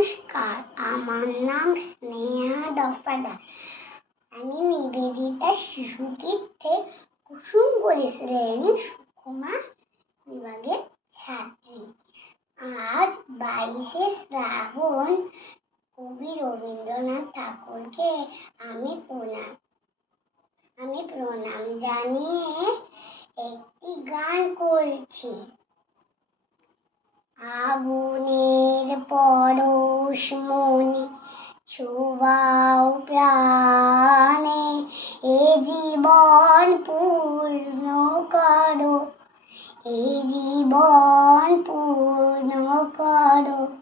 নমস্কার, আমার নাম স্নেহা দফাদার। আমি নিবেদিতা শিশুতীর্থে কুসুমবলী শ্রেণী সুকুমার বিভাগের ছাত্রী। আজ 22শে শ্রাবণ, কবি রবীন্দ্রনাথ ঠাকুরকে আমি প্রণাম জানিয়ে একটি গান করছি। আগুনের পরশ মনে ছোঁয়াও প্রাণে, এ জীবন পূর্ণ করো, এ জীবন পূর্ণ করো।